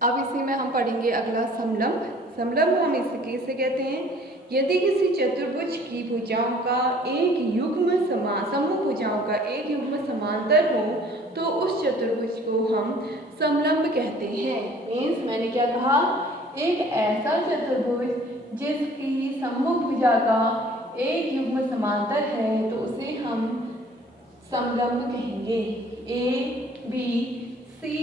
अब इसी में हम पढ़ेंगे अगला समलंब। समलंब हम इसे कैसे कहते हैं? यदि किसी चतुर्भुज की भुजाओं का एक युग्म समान समूह भुजाओं का एक युग्म समांतर हो तो उस चतुर्भुज को हम समलंब कहते हैं। मीन्स मैंने क्या कहा, एक ऐसा चतुर्भुज जिसकी सम्मुख भुजा का एक युग्म समांतर है तो उसे हम समलंब कहेंगे। ए बी सी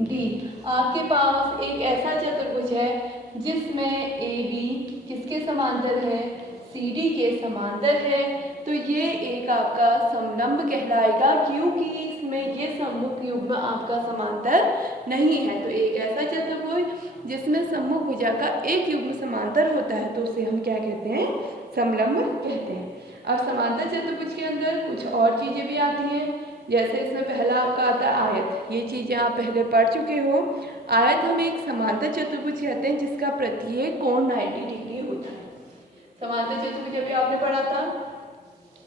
डी, आपके पास एक ऐसा चतुर्भुज है जिसमें ए बी किसके समांतर है? सी डी के समांतर है, तो ये एक आपका समलंब कहलाएगा क्योंकि इसमें ये सम्मुख युग्म आपका समांतर नहीं है। तो एक ऐसा चतुर्भुज जिसमें सम्मुख भुजा का एक युग्म समांतर होता है तो उसे हम क्या कहते हैं? समलंब कहते हैं। अब समांतर चतुर्भुज के अंदर कुछ और चीजें भी आती हैं, जैसे इसमें पहला आपका आता है आयत। ये चीजें आप पहले पढ़ चुके हो। आयत हम एक समांतर चतुर्भुज कहते हैं जिसका प्रत्येक कोण 90 डिग्री होता है। समांतर चतुर्भुज अभी आपने पढ़ा था,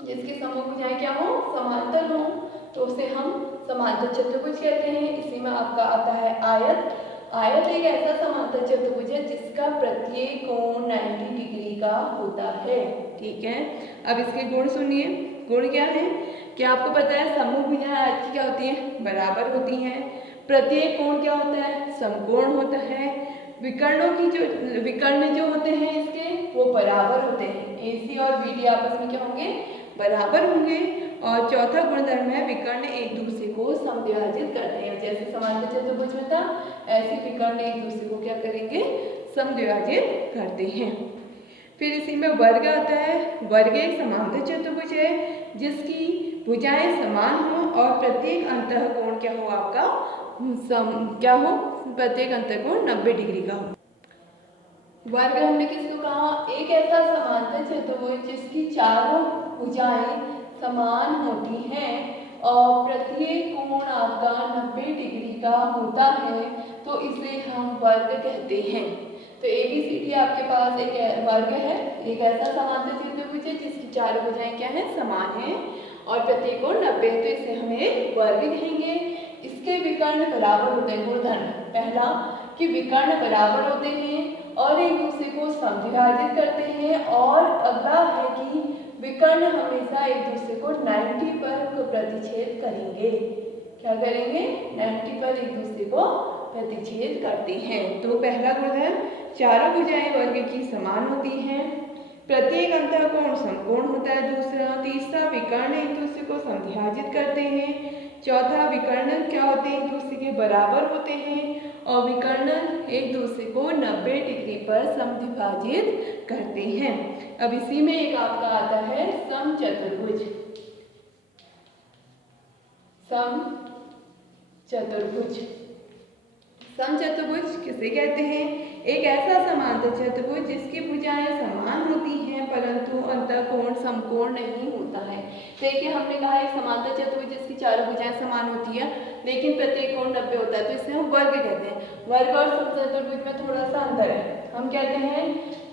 जिसके सम्मुख भुजाएं क्या हो? समांतर हो, तो उसे हम समांतर चतुर्भुज कहते हैं। इसी में आपका आता है आयत। आयत एक ऐसा समांतर चतुर्भुज है जिसका प्रत्येक कोण 90 डिग्री का होता है। ठीक है, अब इसके गुण सुनिए। गुण क्या है? क्या आपको पता है सम्मुख भुजाएं आयत की क्या होती हैं? बराबर होती हैं। प्रत्येक कोण क्या होता है? समकोण होता है। विकर्णों की विकर्ण जो होते हैं इसके वो बराबर होते हैं। AC और BD आपस में क्या होंगे? बराबर होंगे। और चौथा गुणधर्म है विकर्ण एक दूसरे को समद्विभाजित करते हैं। जैसे समांतर चतुर्भुज में था, ऐसे विकर्ण एक दूसरे को क्या करेंगे? समद्विभाजित करते हैं। फिर इसी में वर्ग आता है। वर्ग एक समांतर चतुर्भुज है जिसकी भुजाएं समान हो और प्रत्येक अंतःकोण क्या हो आपका? क्या हो? प्रत्येक अंतःकोण 90 डिग्री का हो। वर्ग हमने किसको कहा? एक ऐसा समांतर चतुर्भुज जिसकी चारों भुजाएं समान होती हैं और प्रत्येक कोण आपका 90 डिग्री का होता है तो इसे हम वर्ग कहते हैं। तो ABCD आपके पास एक वर्ग है, एक ऐसा समांतर चतुर्भुज है जिसकी चारों भुजाएं क्या है? समान है और प्रत्येक कोण 90 है, तो इसे हम एक वर्ग कहेंगे। इसके विकर्ण बराबर होते हैं। गुणधर्म पहला कि विकर्ण बराबर होते हैं और एक दूसरे को समद्विभाजित करते हैं, और अगला है कि विकर्ण हमेशा एक दूसरे को 90 पर प्रतिच्छेद करेंगे। क्या करेंगे? 90 पर एक दूसरे को प्रतिच्छेद करते हैं। तो पहला गुणधर्म, चारों भुजाएं वर्ग की समान होती हैं। प्रत्येक अंतःकोण समकोण होता है। दूसरा, तीसरा विकर्ण एक दूसरे को समद्विभाजित करते हैं। चौथा, विकर्ण क्या होते हैं? एक दूसरे के बराबर होते हैं और विकर्ण एक दूसरे को 90 डिग्री पर समद्विभाजित करते हैं। अब इसी में एक आपका आता है समचतुर्भुज। समचतुर्भुज, समचतुर्भुज किसे कहते हैं? एक ऐसा समांतर चतुर्भुज जिसकी भुजाएं समान होती हैं परंतु अंतःकोण समकोण नहीं होता है। देखिए हमने कहा एक समांतर चतुर्भुज जिसकी चारों भुजाएं समान होती है लेकिन प्रत्येक कोण 90 होता है, तो इसे हम वर्ग कहते हैं। वर्ग और समचतुर्भुज में थोड़ा सा अंतर है। हम कहते हैं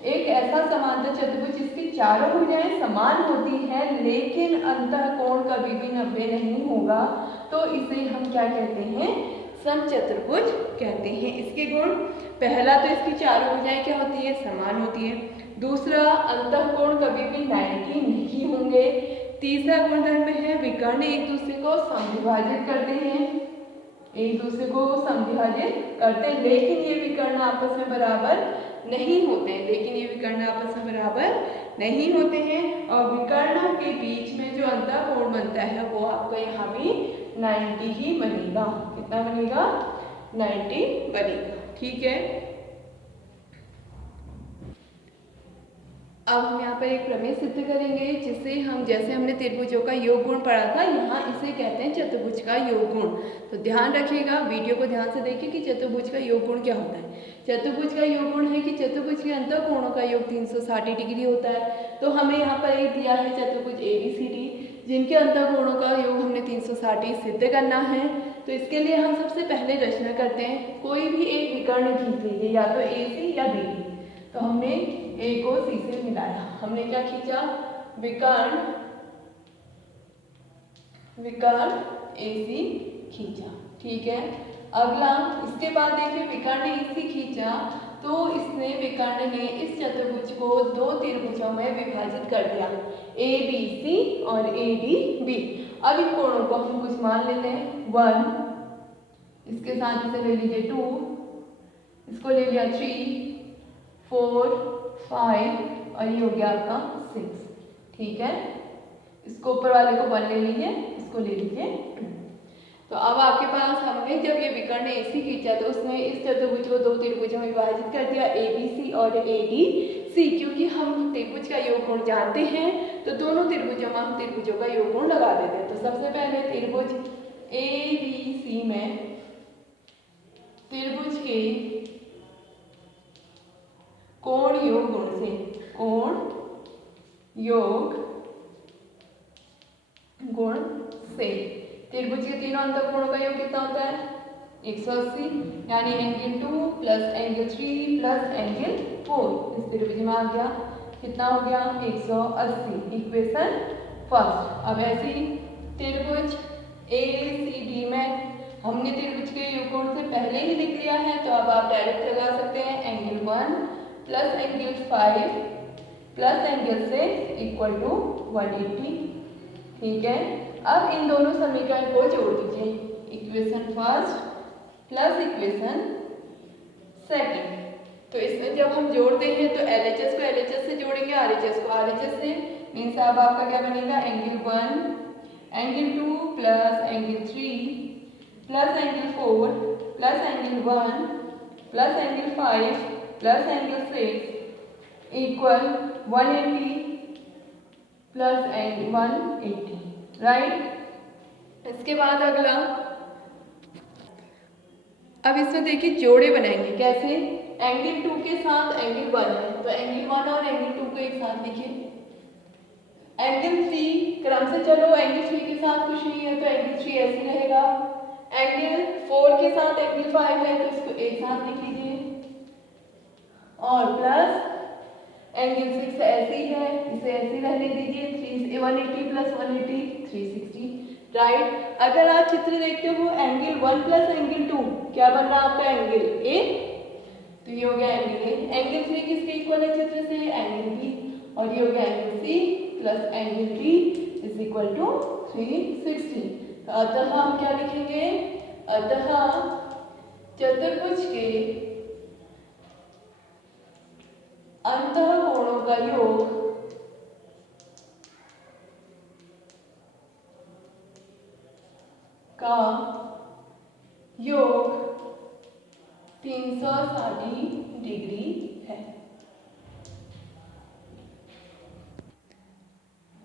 एक ऐसा समांतर चतुर्भुज जिसकी चारों भुजाएं समान होती है लेकिन अंतःकोण कभी भी 90 नहीं होगा, तो इसे हम क्या कहते हैं? समचतुर्भुज कहते हैं। इसके गुण, पहला तो इसकी चारों भुजाएं क्या होती है? समान होती है। दूसरा, अंतःकोण कभी भी 90 नहीं होंगे। तीसरा गुणधर्म है विकर्ण एक दूसरे को समद्विभाजित करते हैं, एक दूसरे को समद्विभाजित करते हैं लेकिन ये विकर्ण आपस में बराबर नहीं होते हैं। लेकिन ये विकर्ण आपस में बराबर नहीं होते हैं और विकर्णों के बीच में जो अंतःकोण बनता है वो आपको यहाँ भी 90 ही बनेगा। कितना बनेगा? 90 बनेगा। ठीक है, अब हम यहाँ पर एक प्रमेय सिद्ध करेंगे जिसे हम, जैसे हमने त्रिभुजों का योग गुण पढ़ा था, यहाँ इसे कहते हैं चतुर्भुज का योग गुण। तो ध्यान रखिएगा, वीडियो को ध्यान से देखिए कि चतुर्भुज का योग गुण क्या होता है। चतुर्भुज का योग गुण है कि चतुर्भुज के अंतःकोणों का योग 360 डिग्री होता है। तो हमें यहाँ पर एक दिया है चतुर्भुज ABCD जिनके अंतःकोणों का योग हमने 360 सिद्ध करना है। तो इसके लिए हम सबसे पहले रचना करते हैं, कोई भी एक विकर्ण खींच लीजिए, या तो AC या BD। तो हमने A को C से मिलाया, हमने क्या खींचा? विकर्ण AC खींचा। ठीक है, अगला इसके बाद देखिए विकर्ण ने इसी खींचा तो इसने विकर्ण ने इस चतुर्भुज को दो त्रिभुजों में विभाजित कर दिया, ए बी सी और ए डी बी। अब इन कोणों को हम कुछ मान लेते हैं, 1, इसके साथ इसे ले लीजिए 2, इसको ले लिया 3, 4, 5 और ये हो गया आपका 6। ठीक है, इसको ऊपर वाले को 1 ले लीजिए, इसको ले लीजिए 2। तो अब आपके पास हमने जब ये विकर्ण ने ऐसी खींचा तो उसने इस चतुर्भुज को दो त्रिभुजों में विभाजित कर दिया, ए बी सी और ए डी सी। क्योंकि हम त्रिभुज का योगकोण जानते हैं तो दोनों त्रिभुजों में हम त्रिभुजों का योगकोण लगा देते हैं। तो सबसे पहले त्रिभुज ए बी सी में त्रिभुज के कोण योग गुण से, कोण योग गुण से त्रिभुज के तीनों अंतः कोणों का योग कितना होता है, 180, यानी angle 2 plus angle 3 plus angle 4 इस त्रिभुज में आ गया, कितना हो गया 180, इक्वेशन फर्स्ट। अब ऐसे ही त्रिभुज ए सी डी में हमने त्रिभुज के योगकोण से पहले ही लिख लिया है तो अब आप डायरेक्ट लगा सकते हैं, angle 1 plus angle 5 plus angle 6 equal to 180। ठीक है, अब इन दोनों समीकरण को जोड़ दीजिए, equation first plus equation second. तो इसमें जब हम जोड़ते हैं तो LHS को LHS से जोड़ेंगे, RHS को RHS से, मीन्स अब आपका क्या बनेगा, angle 1 angle 2 plus angle 3 plus angle 4 plus angle 1 plus angle 5 plus angle 6 equal 180 plus angle 180, right. इसके बाद अगला, अब इसमें देखिए जोड़े बनाएंगे कैसे, एंगल 2 के साथ एंगल 1 है तो एंगल 1 और एंगल 2 को एक साथ लिखिए, एंगल 3 क्रम से चलो, एंगल 3 के साथ कुछ नहीं है तो एंगल 3 ऐसे रहेगा, एंगल 4 के साथ एंगल 5 है तो इसको एक साथ लिख लीजिए, और प्लस एंगल 6 ऐसे ही है, इसे ऐसे रहने दीजिए, 180 प्लस 180 360, राइट। अगर आप चित्र देखते हो एंगल 1 प्लस एंगल 2 क्या बन रहा है आपका, एंगल ए, तो ये हो गया एंगल ए। एंगल 3 किसके इक्वल है चित्र से, एंगल बी, और ये हो गया angle C plus angle D is equal to 360। तो अतः हम क्या लिखेंगे, अतः चतुर्भुज के अंतः कोणों का योग का योग 360 डिग्री है।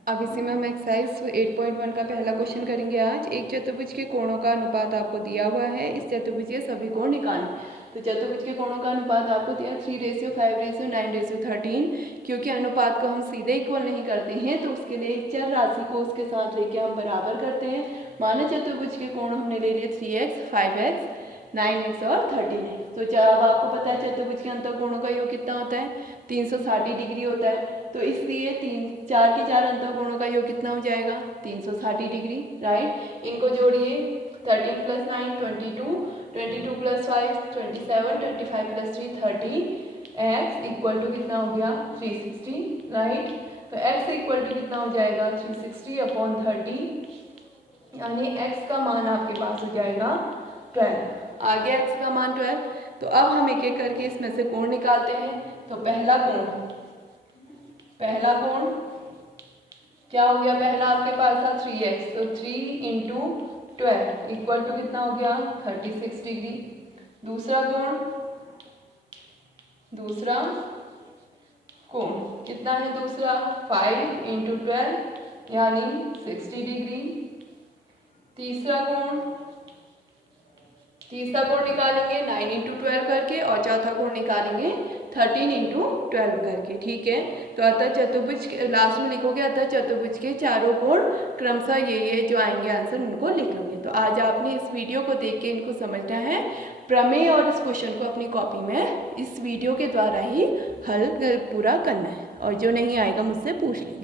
अब इसी में हम एक्सरसाइज 8.1 का पहला क्वेश्चन करेंगे आज। एक चतुर्भुज के कोणों का अनुपात आपको दिया हुआ है, इस चतुर्भुज के सभी कोण निकालें। तो चतुर्भुज के कोणों का अनुपात आपको दिया 3:5:9:13। क्योंकि अनुपात को हम सीधे इक्वल नहीं करते हैं तो उसके लिए एक चर राशि को उसके साथ लेके हम बराबर करते हैं। मानो चतुर्भुज के कोण हमने ले लिए 3x, 5x, 9x और 13। तो अब आपको पता है चतुर्भुज के अंतर कोणों का योग कितना होता है, 360 डिग्री होता है। तो इसलिए 4 के 4 अंतर कोणों का योग कितना हो जाएगा, 360 डिग्री, राइट। इनको जोड़िए, 13 + 9 22, 22 + 5 27, 25 + 3 30, x इक्वल टू कितना हो गया 360, राइट। तो x इक्वल टू कितना हो जाएगा 360/30, यानी x का मान आपके पास हो जाएगा 12। आ गया x का मान 12। तो अब हम एक एक करके इसमें से कोण निकालते हैं। तो पहला कोण क्या हो गया, पहला आपके पास था 3x, तो 3 × 12 इक्वल टू कितना हो गया 36 डिग्री। दूसरा कोण कितना है, दूसरा 5 × 12 यानी 60 डिग्री। तीसरा कोण निकालेंगे 9 × 12 करके, और चौथा कोण निकालेंगे 13 × 12 करके, ठीक है। तो अतः चतुर्भुज लास्ट में लिखोगे, अतः चतुर्भुज के चारों कोण क्रमशः ये जो आएंगे आंसर उनको लिख लोगे। तो आज आपने इस वीडियो को देख के इनको समझना है, प्रमेय और इस क्वेश्चन को अपनी कॉपी में इस वीडियो के द्वारा ही हल पूरा करना है, और जो नहीं आएगा मुझसे पूछ लीजिए।